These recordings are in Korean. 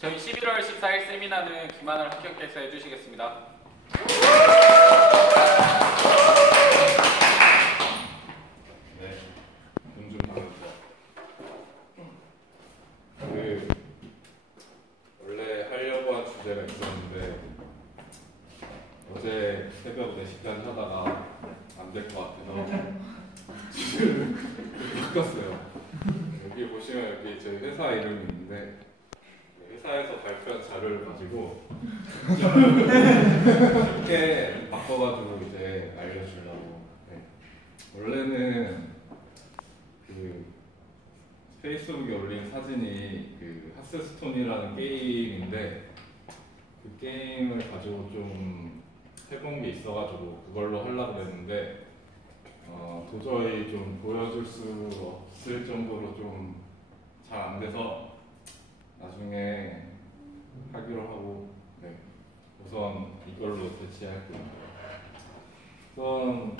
저희 11월 14일 세미나는 김하늘 합격께서 해주시겠습니다. 네, 돈 좀 받으세요. 원래 하려고 한 주제가 있었는데 어제 새벽 4시까지 하다가 안 될 것 같아서 주제를 바꿨어요. 여기 보시면 여기 저희 회사 이름이 있는데 회사에서 발표한 자료를 가지고 쉽게 바꿔가지고 이제 알려주려고. 네. 원래는 페이스북에 올린 사진이 하스스톤이라는 게임인데 그 게임을 가지고 좀 해본 게 있어가지고 그걸로 하려고 했는데 도저히 좀 보여줄 수 없을 정도로 좀 잘 안 돼서 나중에 하기로 하고, 네. 우선 이걸로 대체할게요. 우선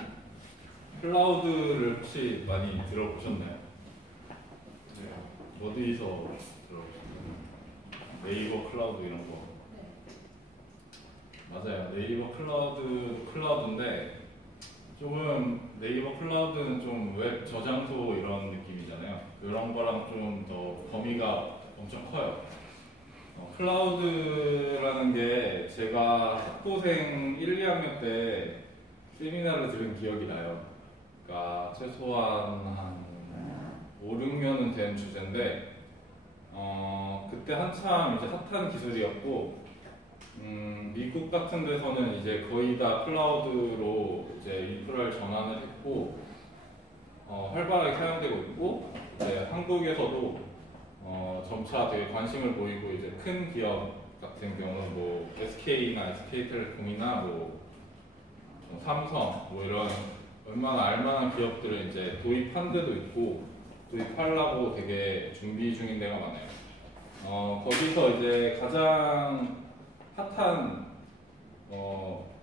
클라우드를 혹시 많이 들어보셨나요? 네. 어디서 들어보셨나요? 네이버 클라우드 이런 거. 맞아요. 네이버 클라우드인데 조금 네이버 클라우드는 좀 웹 저장소 이런 느낌이잖아요. 이런 거랑 좀 더 범위가 엄청 커요. 클라우드라는 게 제가 학부생 1, 2학년 때 세미나를 들은 기억이 나요. 그러니까 최소한 한 5, 6년은 된 주제인데 그때 한참 이제 핫한 기술이었고 미국 같은 데서는 이제 거의 다 클라우드로 이제 인프라를 전환을 했고 활발하게 사용되고 있고 이제 한국에서도 점차 되게 관심을 보이고 이제 큰 기업 같은 경우는 뭐 SK나 SK텔레콤이나 뭐 삼성 뭐 이런 얼마나 알만한 기업들은 이제 도입한 데도 있고 도입하려고 되게 준비 중인 데가 많아요. 거기서 이제 가장 핫한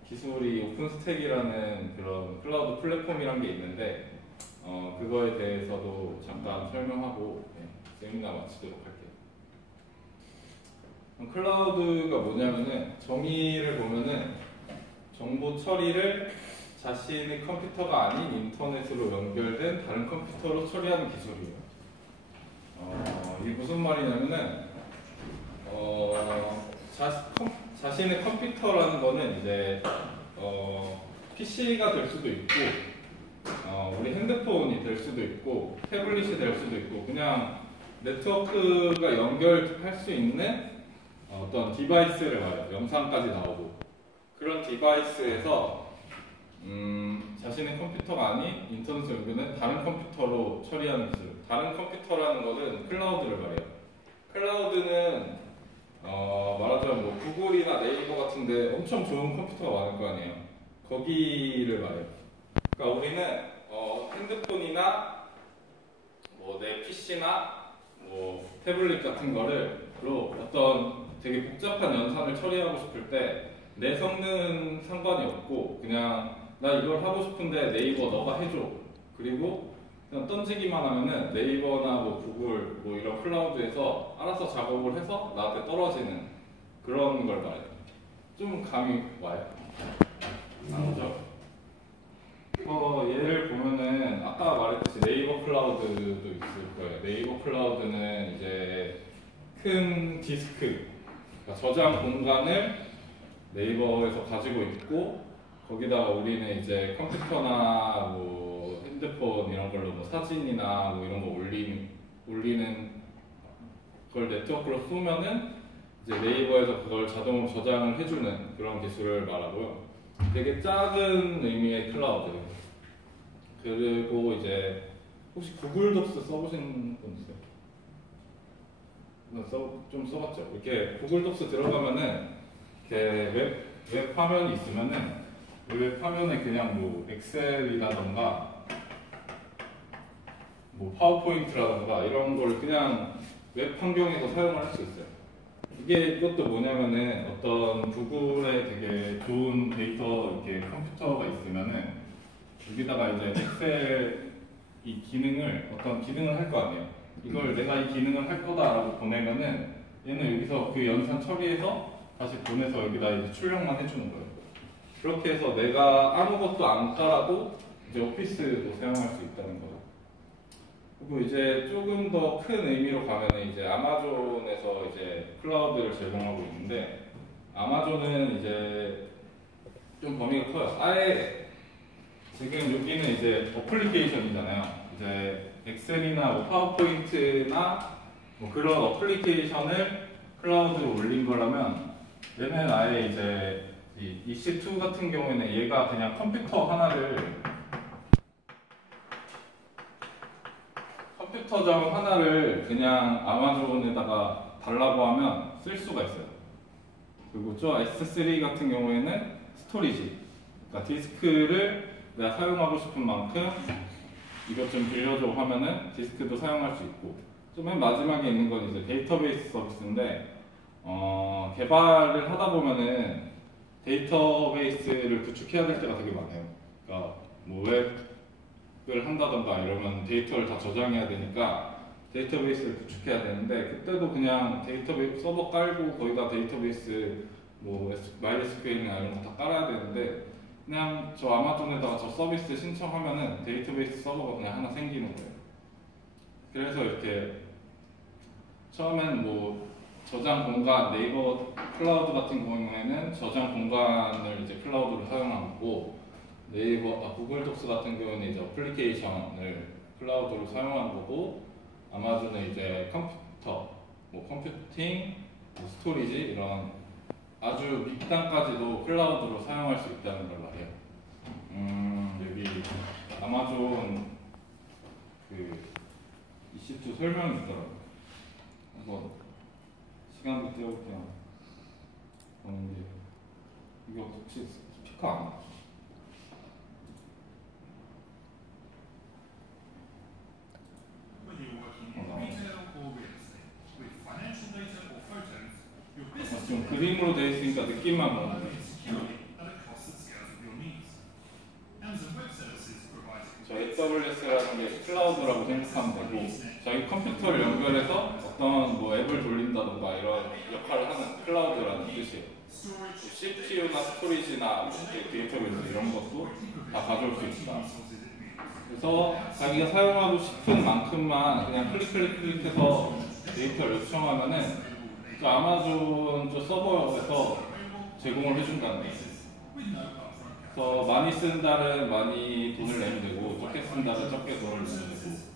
기술이 오픈스택이라는 그런 클라우드 플랫폼이란 게 있는데 그거에 대해서도 잠깐 설명하고 세미나 마치도록 할게요. 클라우드가 뭐냐면은 정의를 보면은 정보 처리를 자신의 컴퓨터가 아닌 인터넷으로 연결된 다른 컴퓨터로 처리하는 기술이에요. 이게 무슨 말이냐면은 자신의 컴퓨터라는 거는 이제 PC가 될 수도 있고 우리 핸드폰이 될 수도 있고 태블릿이 될 수도 있고 그냥 네트워크가 연결할 수 있는 어떤 디바이스를 말해요. 영상까지 나오고 그런 디바이스에서 자신의 컴퓨터가 아닌 인터넷 연결된 다른 컴퓨터로 처리하는 기술. 다른 컴퓨터라는 것은 클라우드를 말해요. 클라우드는 말하자면 뭐 구글이나 네이버 같은데 엄청 좋은 컴퓨터가 많을 거 아니에요. 거기를 말해요. 그러니까 우리는 핸드폰이나 뭐 내 PC나 뭐 태블릿 같은 거로 어떤 되게 복잡한 연산을 처리하고 싶을 때 내 성능은 상관이 없고 그냥 나 이걸 하고 싶은데 네이버 너가 해줘. 그리고 그냥 던지기만 하면은 네이버나 뭐 구글 뭐 이런 클라우드에서 알아서 작업을 해서 나한테 떨어지는 그런 걸 말해요. 좀 감이 와요? 안 오죠? 예를 보면은 아까 말했듯이 네이버 클라우드도 있을 거예요. 네이버 클라우드는 이제 큰 디스크, 그러니까 저장 공간을 네이버에서 가지고 있고 거기다가 우리는 이제 컴퓨터나 뭐 핸드폰 이런 걸로 뭐 사진이나 뭐 이런 거 올리는 걸 네트워크로 쏘면은 이제 네이버에서 그걸 자동으로 저장을 해주는 그런 기술을 말하고요. 되게 작은 의미의 클라우드. 그리고 이제 혹시 구글 독스 써보신 분 있어요? 좀 써봤죠? 이렇게 구글 독스 들어가면은 이렇게 웹 화면이 있으면은 웹 화면에 그냥 뭐 엑셀이라던가 뭐 파워포인트라던가 이런 걸 그냥 웹 환경에서 사용을 할 수 있어요. 이것도 뭐냐면은 어떤 구글에 되게 좋은 데이터 이렇게 컴퓨터가 있으면은 여기다가 이제 엑셀 이 기능을 어떤 기능을 할 거 아니에요. 이걸 내가 이 기능을 할 거다라고 보내면은 얘는 여기서 그 연산 처리해서 다시 보내서 여기다 이제 출력만 해주는 거예요. 그렇게 해서 내가 아무것도 안 깔아도 이제 오피스도 사용할 수 있다는 거예요. 그리고 이제 조금 더 큰 의미로 가면은 이제 아마존에서 이제 클라우드를 제공하고 있는데, 아마존은 이제 좀 범위가 커요. 아예 지금 여기는 이제 어플리케이션이잖아요. 이제 엑셀이나 뭐 파워포인트나 뭐 그런 어플리케이션을 클라우드로 올린 거라면, 얘는 아예 이제 이 EC2 같은 경우에는 얘가 그냥 컴퓨터점 하나를 그냥 아마존에다가 달라고 하면 쓸 수가 있어요. 그리고 저 S3 같은 경우에는 스토리지, 그러니까 디스크를 내가 사용하고 싶은 만큼 이것 좀 빌려줘 하면은 디스크도 사용할 수 있고, 좀 맨 마지막에 있는 건 이제 데이터베이스 서비스인데, 개발을 하다 보면은 데이터베이스를 구축해야 될 때가 되게 많아요. 그러니까 뭐 웹을 한다던가 이러면 데이터를 다 저장해야 되니까 데이터베이스를 구축해야 되는데, 그때도 그냥 데이터베이스 서버 깔고 거기다 데이터베이스 뭐 MySQL이나 이런 거 다 깔아야 되는데, 그냥 저 아마존에다가 저 서비스 신청하면은 데이터베이스 서버가 그냥 하나 생기는 거예요. 그래서 이렇게 처음엔 뭐 저장 공간, 네이버 클라우드 같은 경우에는 저장 공간을 이제 클라우드로 사용하고, 구글 독스 같은 경우는 이제 어플리케이션을 클라우드로 사용하는 거고, 아마존은 이제 컴퓨터, 뭐 컴퓨팅, 뭐 스토리지 이런 아주 밑단까지도 클라우드로 사용할 수 있다는 걸 말해요. 여기 아마존 그 EC2 설명이 있더라고요. 한번 시간도 떼어볼게요. 이거 혹시 스피커 안 나죠? 좀 그림으로 되어 있으니까 느낌만 오는데, 저 AWS라는 게 클라우드라고 생각하면 되고, 자기 컴퓨터를 연결해서 어떤 뭐 앱을 돌린다던가 이런 역할을 하는 클라우드라는 뜻이에요. CPU나 스토리지나 데이터베이스 이런 것도 다 가져올 수 있다. 그래서 자기가 사용하고 싶은 만큼만 그냥 클릭해서 데이터를 요청하면은 저 아마존 저 서버에서 제공을 해준다는 거예요. 그래서 많이 쓴 달은 많이 돈을 내면 되고, 적게 쓴 달은 적게 돈을 내면 되고,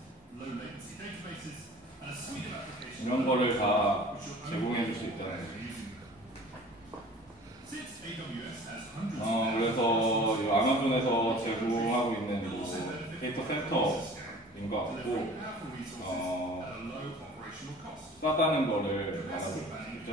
이런 거를 다 제공해 줄 수 있다는 거예요. 그래서 이 아마존에서 제공하고 있는 뭐 데이터 센터인 것 같고, 싸다는 거를 말하고 있죠.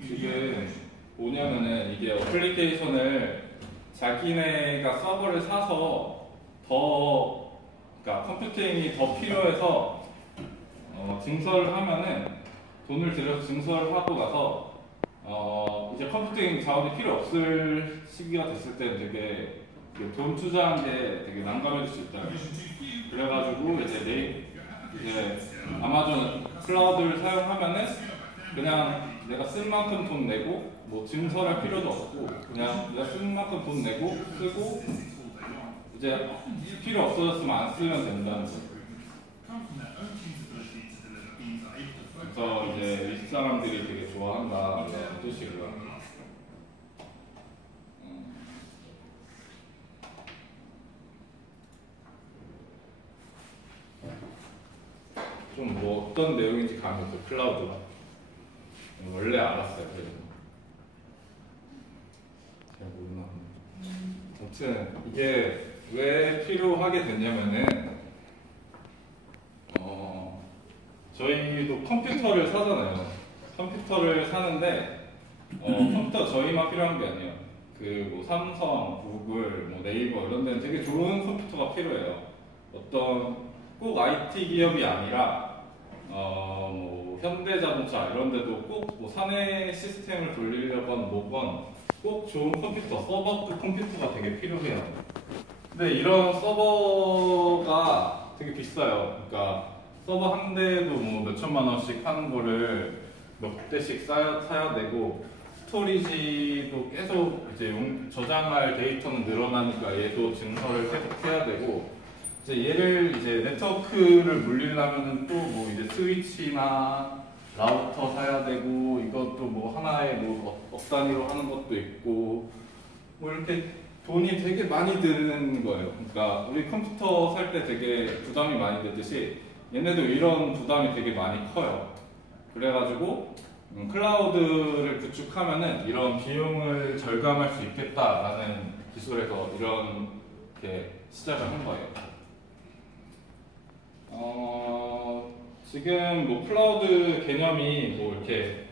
지금 뭐냐면은 이게 어플리케이션을 자기네가 서버를 사서 그러니까 컴퓨팅이 더 필요해서 증설을 하면은 돈을 들여서 증설을 하고 나서 이제 컴퓨팅 자원이 필요 없을 시기가 됐을 때 되게 돈 투자한 게 되게 난감해질 수 있다. 그래가지고 이제 아마존 클라우드를 사용하면은 그냥 내가 쓴 만큼 돈 내고 뭐 증설할 필요도 없고, 그냥 내가 쓴 만큼 돈 내고 쓰고, 이제 필요 없어졌으면 안 쓰면 된다는 거예요. 그래서 이제 윗사람들이 되게 좋아한다 이런 뜻이고요. 좀 뭐 어떤 내용인지 감이 없어요. 클라우드가 원래 알았어요. 그래서 잘 모르나. 아무튼 이게 왜 필요하게 됐냐면은 저희도 컴퓨터를 사잖아요. 컴퓨터를 사는데 컴퓨터 저희만 필요한 게 아니에요. 그 뭐 삼성, 구글, 뭐 네이버 이런 데는 되게 좋은 컴퓨터가 필요해요. 어떤 꼭 IT 기업이 아니라 뭐 현대자동차 이런 데도 꼭 뭐 사내 시스템을 돌리려건 뭐건 꼭 좋은 컴퓨터, 서버 컴퓨터가 되게 필요해요. 근데 이런 서버가 되게 비싸요. 그러니까 서버 한 대도 뭐 몇천만 원씩 하는 거를 몇 대씩 사야 되고, 스토리지도 계속 이제 저장할 데이터는 늘어나니까 얘도 증설을 계속 해야 되고, 이제 얘를 이제 네트워크를 물리려면은 또 뭐 이제 스위치나 라우터 사야 되고, 이것도 뭐 하나에 뭐 억 단위로 하는 것도 있고, 뭐 이렇게 돈이 되게 많이 드는 거예요. 그러니까 우리 컴퓨터 살 때 되게 부담이 많이 되듯이 얘네도 이런 부담이 되게 많이 커요. 그래가지고 클라우드를 구축하면은 이런 비용을 절감할 수 있겠다라는 기술에서 이렇게 시작을 한 거예요. 지금 뭐 클라우드 개념이 뭐 이렇게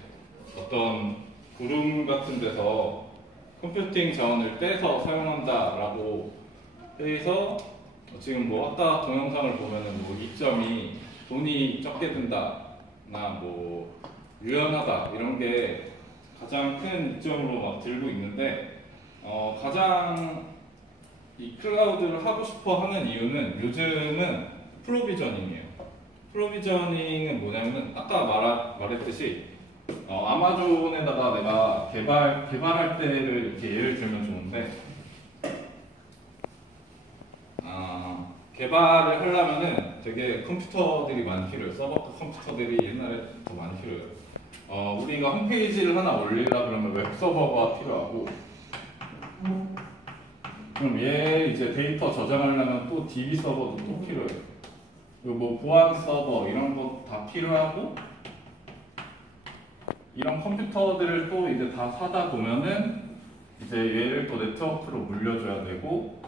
어떤 구름 같은 데서 컴퓨팅 자원을 떼서 사용한다라고 해서 지금 뭐 아까 동영상을 보면은 뭐 이점이 돈이 적게 든다나 뭐 유연하다 이런 게 가장 큰 이점으로 막 들고 있는데, 가장 이 클라우드를 하고 싶어 하는 이유는 요즘은 프로비저닝이에요. 프로비저닝은 뭐냐면은 아까 말했듯이 아마존에다가 내가 개발할 때를 이렇게 예를 들면 좋은데, 개발을 하려면은 되게 컴퓨터들이 많이 필요해요. 서버 컴퓨터들이 옛날에 더 많이 필요해요. 우리가 홈페이지를 하나 올리려 그러면 웹 서버가 필요하고, 그럼 얘 이제 데이터 저장하려면 또 DB 서버도 또 필요해요. 그리고 뭐 보안 서버 이런 거 다 필요하고, 이런 컴퓨터들을 또 이제 다 사다 보면은 이제 얘를 또 네트워크로 물려줘야 되고,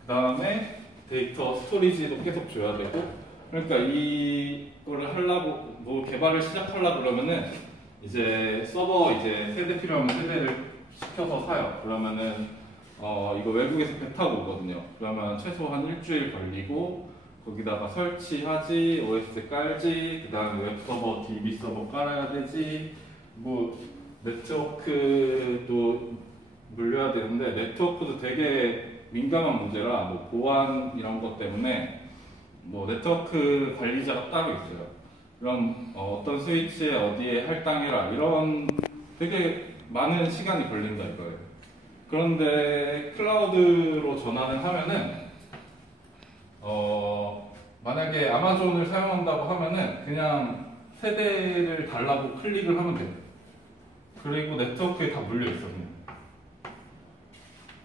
그 다음에 데이터 스토리지도 계속 줘야 되고, 그러니까 이거를 하려고 뭐 개발을 시작하려고 그러면은 이제 서버 이제 세대 필요하면 세대를 시켜서 사요. 그러면은 이거 외국에서 배 타고 오거든요. 그러면 최소 한 일주일 걸리고, 거기다가 설치하지, OS 깔지, 그 다음에 웹서버, DB 서버 깔아야 되지, 뭐 네트워크도 물려야 되는데, 네트워크도 되게 민감한 문제라 뭐 보안 이런 것 때문에 뭐 네트워크 관리자가 따로 있어요. 그럼 어떤 스위치에 어디에 할당해라 이런 되게 많은 시간이 걸린다 이거예요. 그런데 클라우드로 전환을 하면은 만약에 아마존을 사용한다고 하면은 그냥 세대를 달라고 클릭을 하면 돼요. 그리고 네트워크에 다 물려 있어 그냥.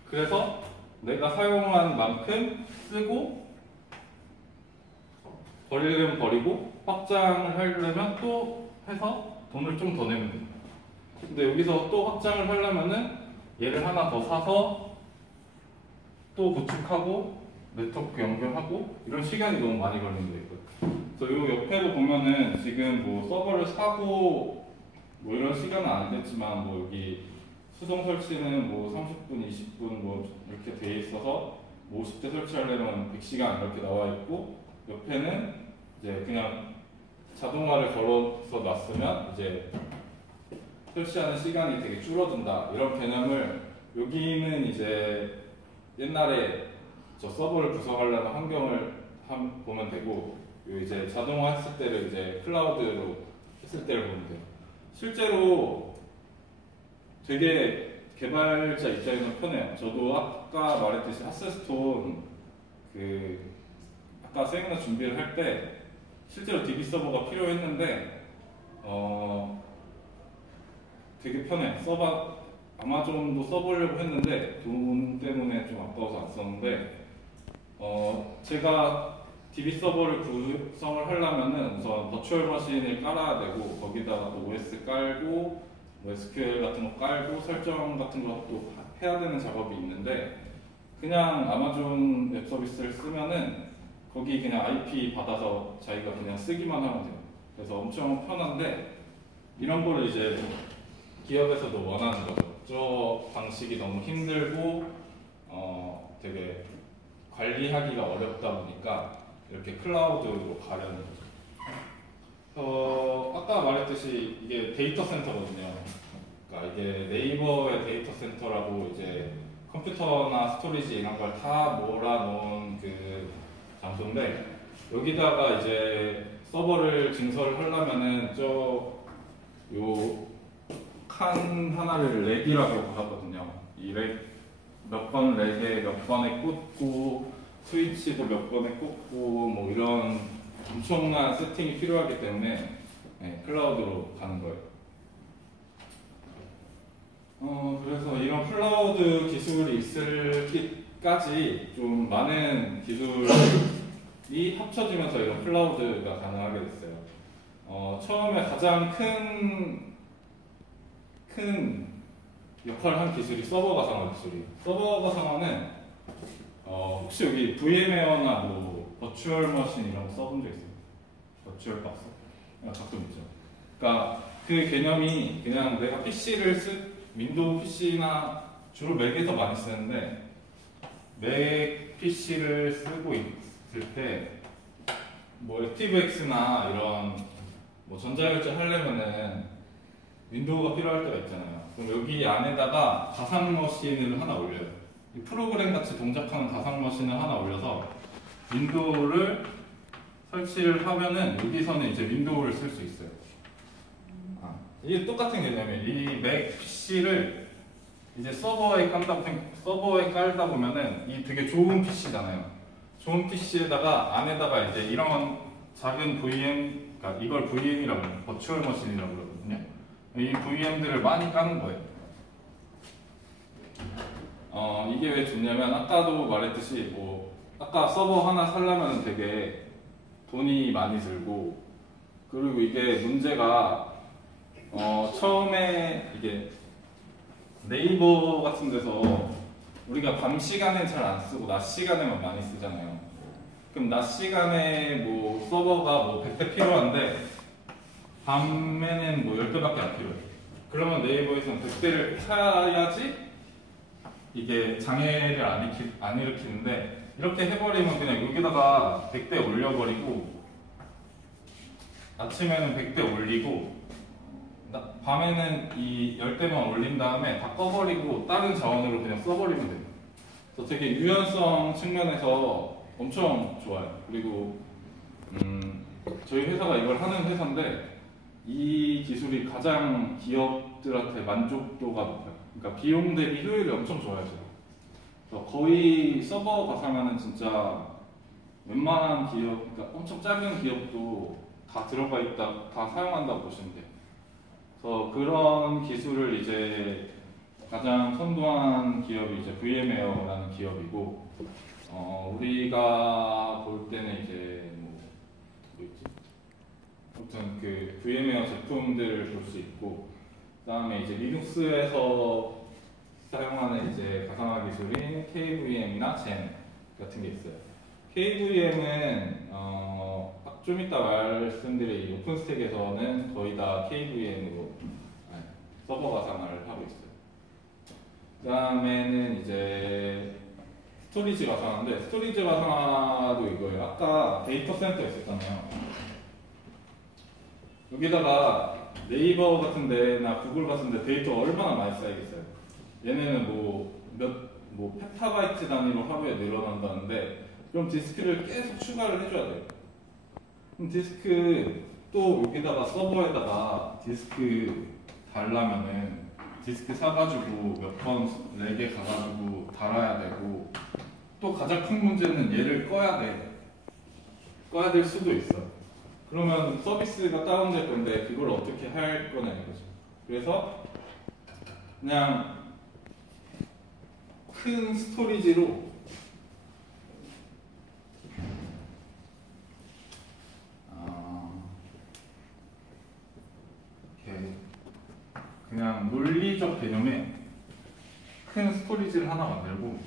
그래서 내가 사용한 만큼 쓰고, 버리려면 버리고, 확장을 하려면 또 해서 돈을 좀 더 내면 돼요. 근데 여기서 또 확장을 하려면은 얘를 하나 더 사서 또 구축하고 네트워크 연결하고 이런 시간이 너무 많이 걸리는 게 있거든요. 그래서 이 옆에도 보면은 지금 뭐 서버를 사고 뭐 이런 시간은 안 됐지만 뭐 여기 수동 설치는 뭐 30분, 20분 뭐 이렇게 돼 있어서 뭐 50대 설치하려면 100시간 이렇게 나와 있고, 옆에는 이제 그냥 자동화를 걸어서 놨으면 이제 설치하는 시간이 되게 줄어든다 이런 개념을, 여기는 이제 옛날에 저 서버를 구성하려는 환경을 보면 되고, 이제 자동화 했을 때를 이제 클라우드로 했을 때를 보면 돼요. 실제로 되게 개발자 입장에서 편해요. 저도 아까 말했듯이 하스스톤 아까 세미나 준비를 할 때 실제로 DB 서버가 필요했는데 되게 편해. 아마존도 써보려고 했는데 돈 때문에 좀 아까워서 안 썼는데, 제가 DB 서버를 구성을 하려면은 우선 버추얼 머신을 깔아야 되고, 거기다가 또 OS 깔고 뭐 SQL 같은 거 깔고 설정 같은 것도 해야 되는 작업이 있는데, 그냥 아마존 웹 서비스를 쓰면은 거기 그냥 IP 받아서 자기가 그냥 쓰기만 하면 돼요. 그래서 엄청 편한데, 이런 거를 이제 기업에서도 원하는 거죠. 저 방식이 너무 힘들고 되게 관리하기가 어렵다 보니까 이렇게 클라우드로 가려는 거죠. 아까 말했듯이 이게 데이터 센터거든요. 그러니까 이게 네이버의 데이터 센터라고 이제 컴퓨터나 스토리지 이런 걸 다 몰아놓은 그 장소인데 여기다가 이제 서버를 증설을 하려면은 요 칸 하나를 렉이라고 하거든요. 이 렉 몇 번 렉에 몇 번에 꽂고 스위치도 몇 번에 꽂고 뭐 이런 엄청난 세팅이 필요하기 때문에 네, 클라우드로 가는 거예요. 그래서 이런 클라우드 기술이 있을 때까지 좀 많은 기술이 합쳐지면서 이런 클라우드가 가능하게 됐어요. 처음에 가장 큰 역할을 한 기술이 서버 가상화 기술이. 서버 가상화는 혹시 여기 VM웨어나 뭐 버추얼 머신 이런 거 써본 적 있어요? 버추얼 박스? 가끔 있죠. 그러니까 그 개념이 그냥 내가 윈도우 PC나 주로 맥에서 많이 쓰는데 맥 PC를 쓰고 있을 때 뭐 액티브엑스나 이런 뭐 전자결제 하려면은 윈도우가 필요할 때가 있잖아요. 그럼 여기 안에다가 가상 머신을 하나 올려요. 이 프로그램 같이 동작하는 가상 머신을 하나 올려서 윈도우를 설치를 하면은 여기서는 이제 윈도우를 쓸 수 있어요. 이게 똑같은 개념이에요. 이 맥 PC를 이제 서버에 깔다 보면은 이 되게 좋은 PC잖아요. 좋은 PC에다가 안에다가 이제 이런 작은 VM, 그러니까 이걸 VM이라고 해요. 버추얼 머신이라고 그러거든요. 이 VM들을 많이 까는 거예요. 이게 왜 좋냐면 아까도 말했듯이 뭐 아까 서버 하나 살려면 되게 돈이 많이 들고 그리고 이게 문제가 처음에 이게 네이버 같은 데서 우리가 밤 시간엔 잘 안 쓰고 낮 시간에만 많이 쓰잖아요. 그럼 낮 시간에 뭐 서버가 뭐 100대 필요한데 밤에는 뭐 10대밖에 안 필요해. 그러면 네이버에서는 100대를 사야지 이게 장애를 안 일으키는데 이렇게 해버리면 그냥 여기다가 100대 올려버리고 아침에는 100대 올리고 밤에는 이 10대만 올린 다음에 다 꺼버리고 다른 자원으로 그냥 써버리면 돼요. 그래서 되게 유연성 측면에서 엄청 좋아요. 그리고 저희 회사가 이걸 하는 회사인데 이 기술이 가장 기업들한테 만족도가 높아요. 그러니까 비용 대비 효율이 엄청 좋아요. 그래서 거의 서버 가상화는 진짜 웬만한 기업, 그러니까 엄청 작은 기업도 다 들어가 있다, 다 사용한다고 보시면 돼요. 그래서 그런 기술을 이제 가장 선도한 기업이 이제 VM웨어라는 기업이고, 우리가 볼 때는 이제 뭐 있지? 아무튼 그 VM웨어 제품들을 볼 수 있고, 그다음에 이제 리눅스에서 사용하는 이제 가상화 기술인 KVM이나 젠 같은 게 있어요. KVM은 좀 이따 말씀드릴 오픈스택에서는 거의 다 KVM으로 서버 가상화를 하고 있어요. 그 다음에는 이제 스토리지 가상화인데 스토리지 가상화도 이거예요. 아까 데이터 센터 있었잖아요. 여기다가 네이버 같은 데나 구글 같은 데 데이터 얼마나 많이 쌓이겠어요. 얘네는 뭐 페타바이트 단위로 하루에 늘어난다는데 그럼 디스크를 계속 추가를 해줘야 돼요. 그럼 디스크 또 여기다가 서버에다가 디스크 달라면은 디스크 사가지고 몇 번 렉에 가가지고 달아야 되고 또 가장 큰 문제는 얘를 꺼야 돼. 꺼야 될 수도 있어. 그러면 서비스가 다운될 건데 그걸 어떻게 할 거냐는 거죠. 그래서 그냥 큰 스토리지로 이렇게 그냥 논리적 개념의 큰 스토리지를 하나 만들고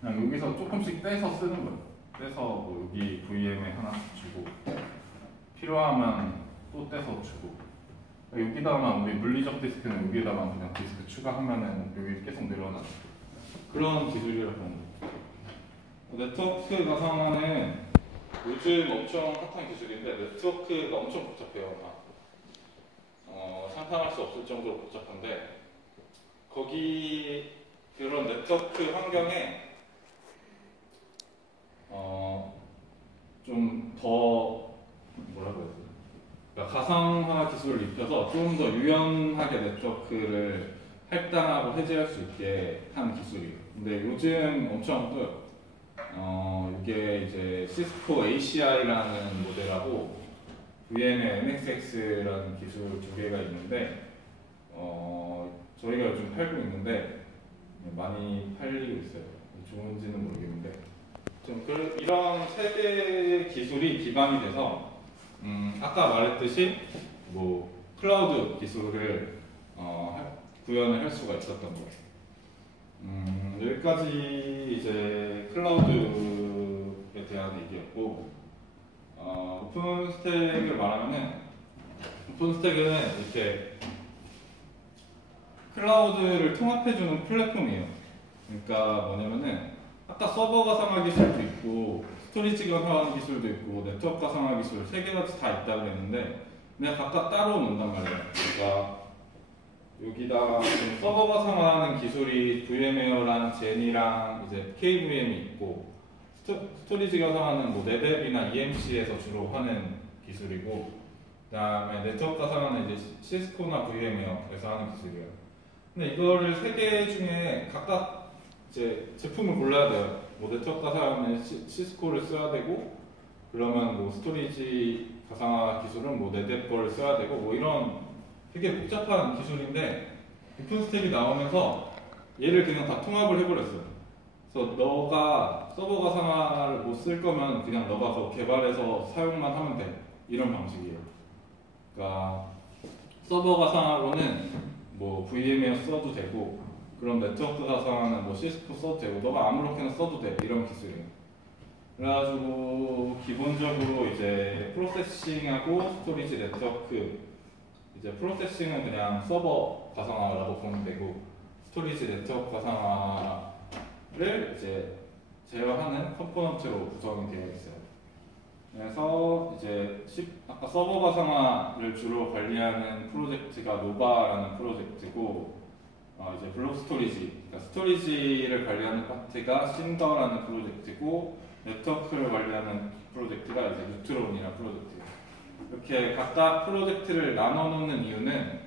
그냥 여기서 조금씩 떼서 쓰는 거예요. 떼서 뭐 여기 VM에 하나 주고 필요하면 또 떼서 주고 여기다가만 우리 물리적 디스크는 여기다가 그냥 디스크 추가하면은 여기 계속 늘어나죠. 그런 기술이라고 하는 거예요. 네트워크 가상화는 요즘 엄청 핫한 기술인데 네트워크가 엄청 복잡해요. 상상할 수 없을 정도로 복잡한데 거기 그런 네트워크 환경에 좀 더 뭐라고 해야 되지? 그러니까 가상화 기술을 입혀서 좀 더 유연하게 네트워크를 할당하고 해제할 수 있게 한 기술이에요. 근데 요즘 엄청 떠요. 이게 이제 시스코 ACI라는 모델하고 VM의 MXX라는 기술 두 개가 있는데 저희가 요즘 팔고 있는데 많이 팔리고 있어요. 좋은지는 모르겠는데 좀 이런 세 개의 기술이 기반이 돼서 아까 말했듯이 뭐 클라우드 기술을 구현을 할 수가 있었던 거예요. 여기까지 이제 클라우드에 대한 얘기였고, 오픈스택을 말하면은 오픈스택은 이렇게 클라우드를 통합해주는 플랫폼이에요. 그러니까 뭐냐면은 아까 서버 가상화 기술도 있고 스토리지 가상화 기술도 있고 네트워크 가상화 기술 세 개가 다 있다고 했는데 그냥 각각 따로 논단 말이에요. 그러니까 여기다 서버 가상화하는 기술이 VMware랑 제니랑 이제 KVM이 있고 스토리지 가상화는 뭐 네뎁이나 EMC에서 주로 하는 기술이고 그다음에 네트워크 가상화는 이제 시스코나 VMware에서 하는 기술이에요. 근데 이거를 세 개 중에 각각 이제 제품을 골라야 돼요. 뭐 네트워크 가상화는 시스코를 써야 되고 그러면 뭐 스토리지 가상화 기술은 뭐 네뎁 거를 써야 되고 뭐 이런 되게 복잡한 기술인데 오픈스택이 나오면서 얘를 그냥 다 통합을 해버렸어요. 그래서 너가 서버 가상화를 못 쓸 거면 그냥 너가 그거 개발해서 사용만 하면 돼. 이런 방식이에요. 그러니까 서버 가상화로는 뭐 VMware 써도 되고 그럼 네트워크 가상화는 뭐 시스코 써도 되고 너가 아무렇게나 써도 돼. 이런 기술이에요. 그래가지고 기본적으로 이제 프로세싱하고 스토리지 네트워크 이제 프로세싱은 그냥 서버 가상화라고 보면 되고 스토리지 네트워크 가상화를 이제 제어하는 컴포넌트로 구성이 되어 있어요. 그래서 이제 아까 서버 가상화를 주로 관리하는 프로젝트가 노바라는 프로젝트고 이제 블록 스토리지, 그러니까 스토리지를 관리하는 파트가 신더라는 프로젝트고 네트워크를 관리하는 프로젝트가 이제 뉴트론이라는 프로젝트예요. 이렇게 각각 프로젝트를 나눠놓는 이유는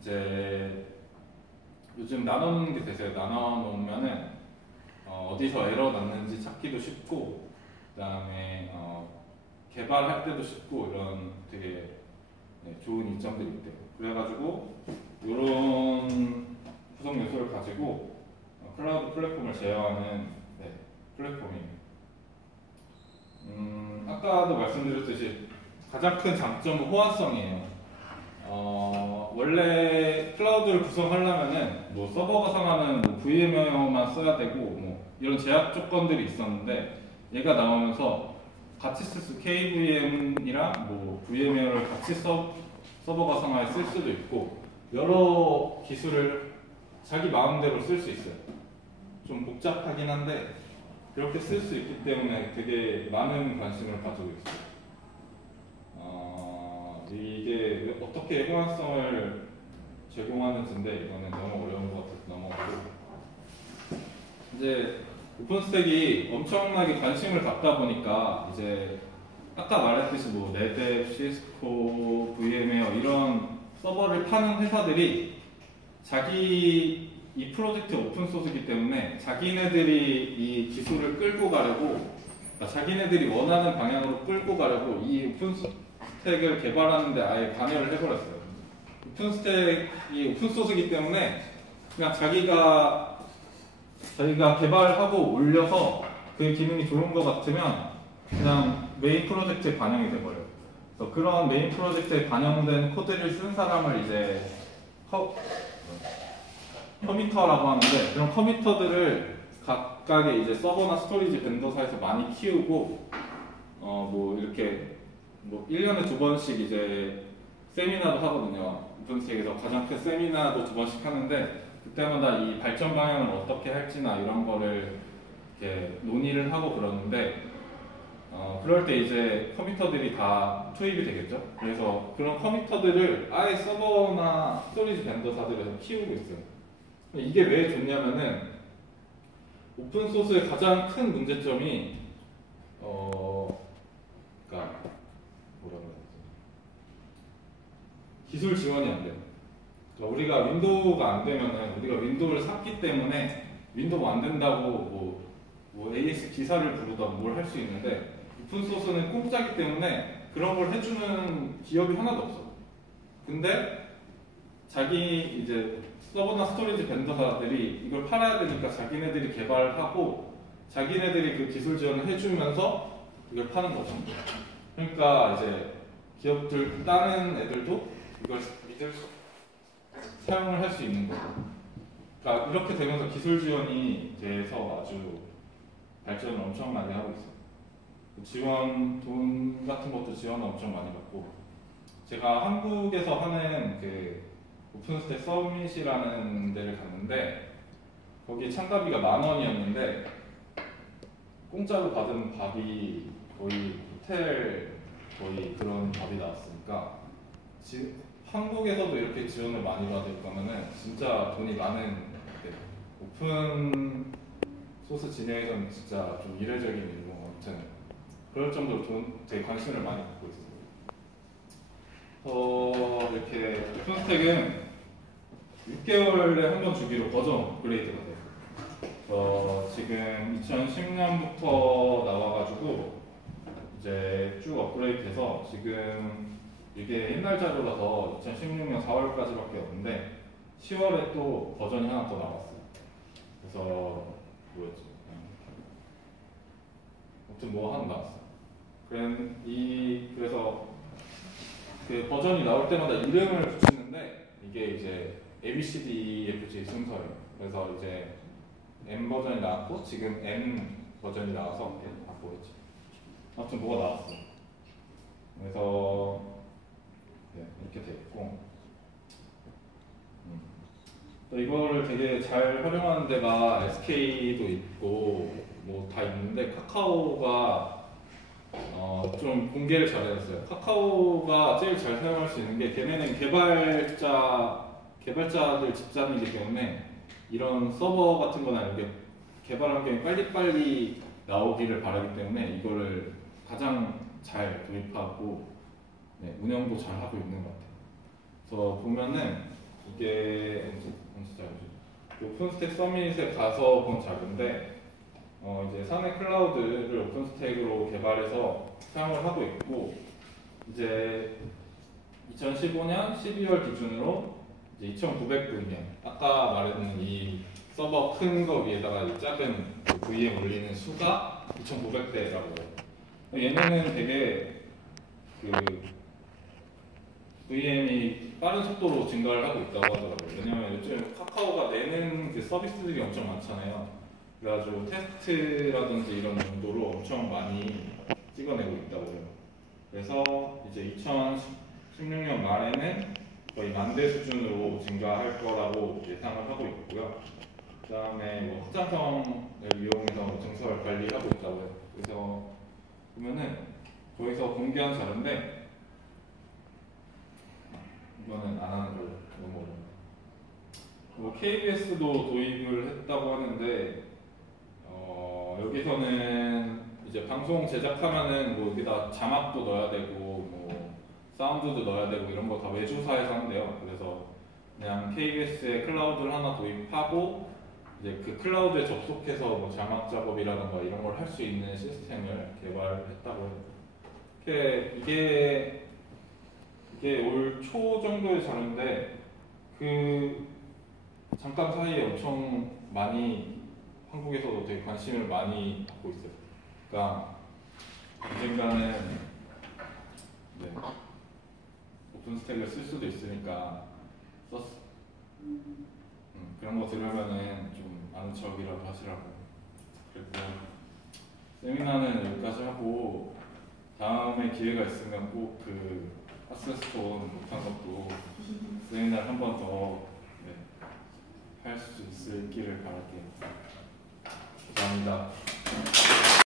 이제 요즘 나눠놓는 게 대세요. 나눠놓으면은 어디서 에러 났는지 찾기도 쉽고 그다음에 개발할 때도 쉽고 이런 되게 좋은 이점들이 있대요. 그래가지고 이런 구성 요소를 가지고 클라우드 플랫폼을 제어하는 플랫폼이에요. 아까도 말씀드렸듯이 가장 큰 장점은 호환성이에요. 원래 클라우드를 구성하려면은 뭐 서버 가상화는 뭐 VMware만 써야 되고 뭐 이런 제약 조건들이 있었는데 얘가 나오면서 같이 쓸 수 KVM이랑 뭐 VMware를 같이 서버 가상화에 쓸 수도 있고 여러 기술을 자기 마음대로 쓸 수 있어요. 좀 복잡하긴 한데 그렇게 쓸 수 있기 때문에 되게 많은 관심을 가지고 있어요. 이게 어떻게 호환성을 제공하는지인데 이거는 너무 어려운 것 같아서 넘어가고 이제 오픈스택이 엄청나게 관심을 갖다 보니까 이제 아까 말했듯이 뭐 네뎁, 시스코, VM웨어 이런 서버를 파는 회사들이 자기 이 프로젝트 오픈소스이기 때문에 자기네들이 이 기술을 끌고 가려고 그러니까 자기네들이 원하는 방향으로 끌고 가려고 이 오픈스택을 개발하는데 아예 관여를 해버렸어요. 오픈스택이 오픈소스이기 때문에 그냥 자기가 개발하고 올려서 그 기능이 좋은 것 같으면 그냥 메인 프로젝트에 반영이 돼버려요. 그래서 그런 메인 프로젝트에 반영된 코드를 쓴 사람을 이제 커미터라고 하는데 그런 커미터들을 각각의 이제 서버나 스토리지 벤더사에서 많이 키우고 뭐 이렇게 뭐 1년에 2번씩 이제 세미나도 하거든요. 오픈스택에서 가장 큰 세미나도 2번씩 하는데 그때마다 이 발전 방향을 어떻게 할지나 이런 거를 이렇게 논의를 하고 그러는데 그럴 때 이제 컴퓨터들이 다 투입이 되겠죠. 그래서 그런 컴퓨터들을 아예 서버나 스토리지 벤더사들에서 키우고 있어요. 이게 왜 좋냐면은 오픈소스의 가장 큰 문제점이 그러니까 뭐라 그래야 되지? 기술 지원이 안 돼요. 그러니까 우리가 윈도우가 안 되면은 우리가 윈도우를 샀기 때문에 윈도우 안 된다고 뭐 AS 기사를 부르다 뭘 할 수 있는데 오픈소스는 공짜기 때문에 그런 걸 해주는 기업이 하나도 없어. 근데 자기 이제 서버나 스토리지 벤더사들이 이걸 팔아야 되니까 자기네들이 개발하고 자기네들이 그 기술 지원을 해주면서 이걸 파는 거죠. 그러니까 이제 기업들 다른 애들도 이걸 믿을 수 사용을 할 수 있는 거죠. 그러니까 이렇게 되면서 기술 지원이 돼서 아주 발전을 엄청 많이 하고 있어요. 지원 돈 같은 것도 지원을 엄청 많이 받고 제가 한국에서 하는 그 오픈스택 서밋이라는 데를 갔는데 거기 참가비가 10,000원이었는데 공짜로 받은 밥이 거의 호텔 거의 그런 밥이 나왔으니까 한국에서도 이렇게 지원을 많이 받을 거면은 진짜 돈이 많은 오픈 소스 진영에서는 진짜 좀 이례적인 일로 아무튼 그럴 정도로 되게 관심을 많이 갖고 있어요. 이렇게 오픈스택은 6개월에 한 번 주기로 버전 업그레이드가 돼요. 지금 2010년부터 나와가지고 이제 쭉 업그레이드해서 지금 이게 옛날 자료라서 2016년 4월까지밖에 없는데 10월에 또 버전이 하나 더 나왔어요. 그래서 뭐였지? 아무튼 뭐 하나 나왔어요. 그래서 그 버전이 나올 때마다 이름을 붙이는데 이게 이제 ABCDEFG 순서예요. 그래서 이제 M 버전이 나왔고 지금 N 버전이 나와서 보였지. 아무튼 뭐가 나왔어요. 그래서 이렇게 됐고 또 이거를 되게 잘 활용하는 데가 SK도 있고 뭐 다 있는데 카카오가 좀 공개를 잘 해놨어요. 카카오가 제일 잘 사용할 수 있는 게 걔네는 개발자들 집단이기 때문에 이런 서버 같은 거나 이렇게 개발 환경이 빨리빨리 나오기를 바라기 때문에 이거를 가장 잘 도입하고 운영도 잘 하고 있는 것 같아요. 그래서 보면은 이게 오픈스택 서밋에 가서 본 자료인데 이제 사내 클라우드를 오픈스택으로 개발해서 사용을 하고 있고 이제 2015년 12월 기준으로 이제 2,900VM 아까 말했던 이 서버 큰 거 위에다가 이 작은 그 VM 올리는 수가 2,900대라고 해요. 얘네는 되게 그 VM이 빠른 속도로 증가를 하고 있다고 하더라고요. 왜냐면 요즘 카카오가 내는 그 서비스들이 엄청 많잖아요. 그래가지고 테스트라든지 이런 용도로 엄청 많이 찍어내고 있다고 해요. 그래서 이제 2016년 말에는 거의 10,000대 수준으로 증가할 거라고 예상을 하고 있고요. 그 다음에 뭐 확장성을 이용해서 증서를 관리하고 있다고 해요. 그래서 보면은 거기서 공개한 자료인데 이거는 안 하는 걸로 넘어가요. 뭐 KBS도 도입을 했다고 하는데 여기서는 이제 방송 제작하면은 뭐 여기다 자막도 넣어야 되고 뭐 사운드도 넣어야 되고 이런 거 다 외주사에서 한대요. 그래서 그냥 KBS에 클라우드를 하나 도입하고 이제 그 클라우드에 접속해서 뭐 자막 작업이라든가 이런 걸 할 수 있는 시스템을 개발했다고 해요. 이게 올 초 정도의 자료인데 그 잠깐 사이에 엄청 많이 한국에서도 되게 관심을 많이 받고 있어요. 그러니까 언젠가는 오픈스택을 쓸 수도 있으니까 그런 거 들으면은 좀 아는 척이라도 하시라고. 그리고 세미나는 여기까지 하고 다음에 기회가 있으면 꼭 그 하스스톤 못한 것도 세미나를 한 번 더 할 수 있기를 바랄게요. 감사합니다.